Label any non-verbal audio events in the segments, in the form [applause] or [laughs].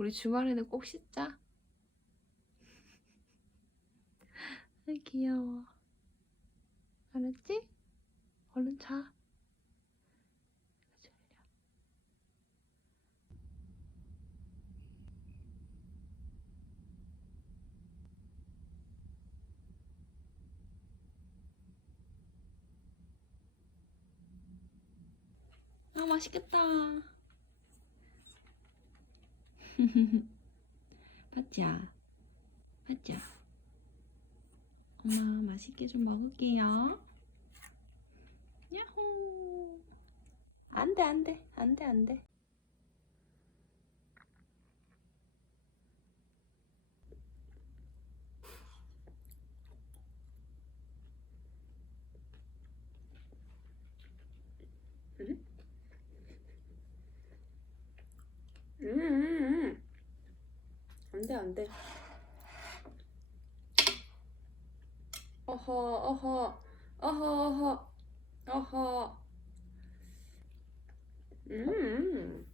우리 주말에는 꼭 씻자. 아, 귀여워. 알았지? 얼른 자. 아, 맛있겠다. [laughs] 봤자? 봤자? 엄마 맛있게 좀 먹을게요. 야호! 안 돼, 안 돼, 안 돼, 안 돼. 음, 음, 음. 안 돼, 안 돼. 어허, 어허, 어허, 어허, 어허. 음.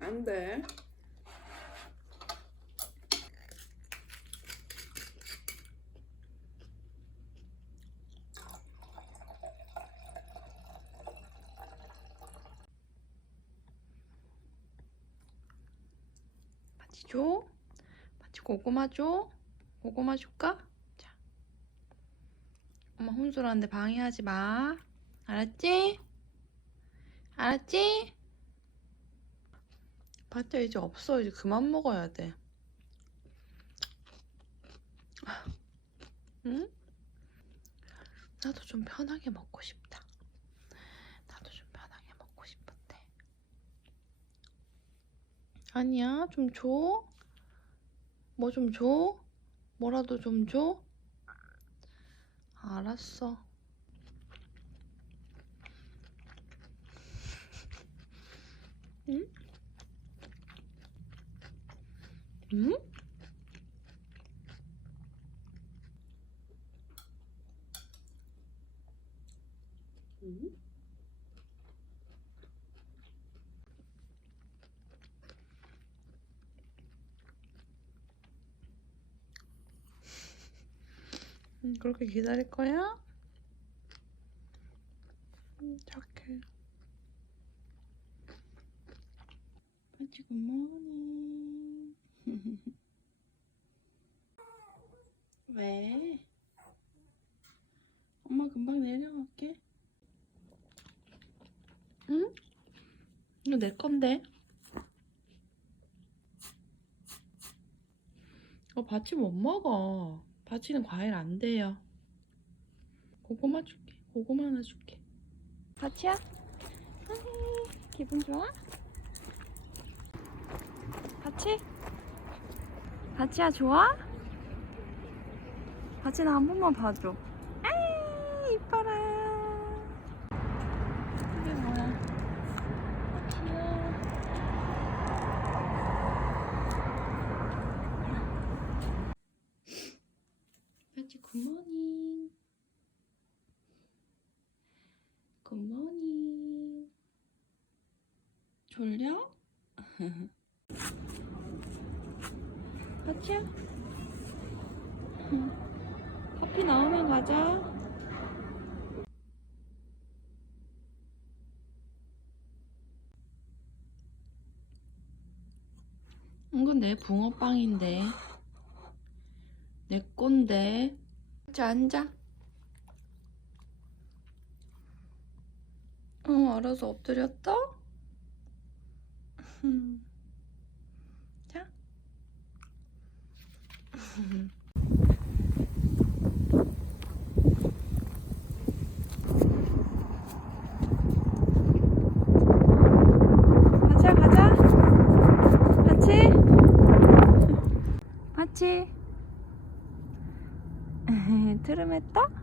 안 돼. 줘. 같이 고구마 줘. 고구마 줄까? 자. 엄마 혼술하는데 방해하지 마. 알았지? 알았지? 봤자 이제 없어. 이제 그만 먹어야 돼. 응? 나도 좀 편하게 먹고 싶다. 나도 좀 편하게 먹고 싶은데. 아니야, 좀 줘. 뭐 좀 줘? 뭐라도 좀 줘? 알았어. 응? 응? 응? 응, 그렇게 기다릴 거야? 음, 착해. 반지 굿모닝. [laughs] 왜? 엄마 금방 내려갈게. 응? 이거 내 건데. 어, 바치 못 먹어. 바치는 과일 안 돼요. 고구마 줄게. 고구마 하나 줄게. 바치야? 아이, 기분 좋아? 바치? 바치야 좋아? 바치 나 한 번만 봐줘. 아이 이뻐라. 이게 뭐야? 아, 귀여워. 바치 굿모닝. 굿모닝. 졸려? [laughs] 바치야? [laughs] 커피 나오면 가자. 이건 내 붕어빵인데. 내 건데. 자, 앉아. 어, 알아서 엎드렸다? 자. 가자, 가자. 같이. 같이. [laughs] 트름했다?